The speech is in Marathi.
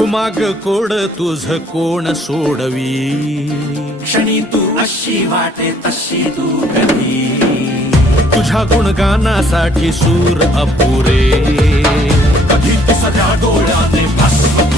खुमाग कोड तुझ कोण सोडवी, क्षणी तू अशी वाटे तशी तू कधी, तुझ्या गुणगानासाठी सूर अपुरे, कधी तुझ्या डोळ्याने भस्म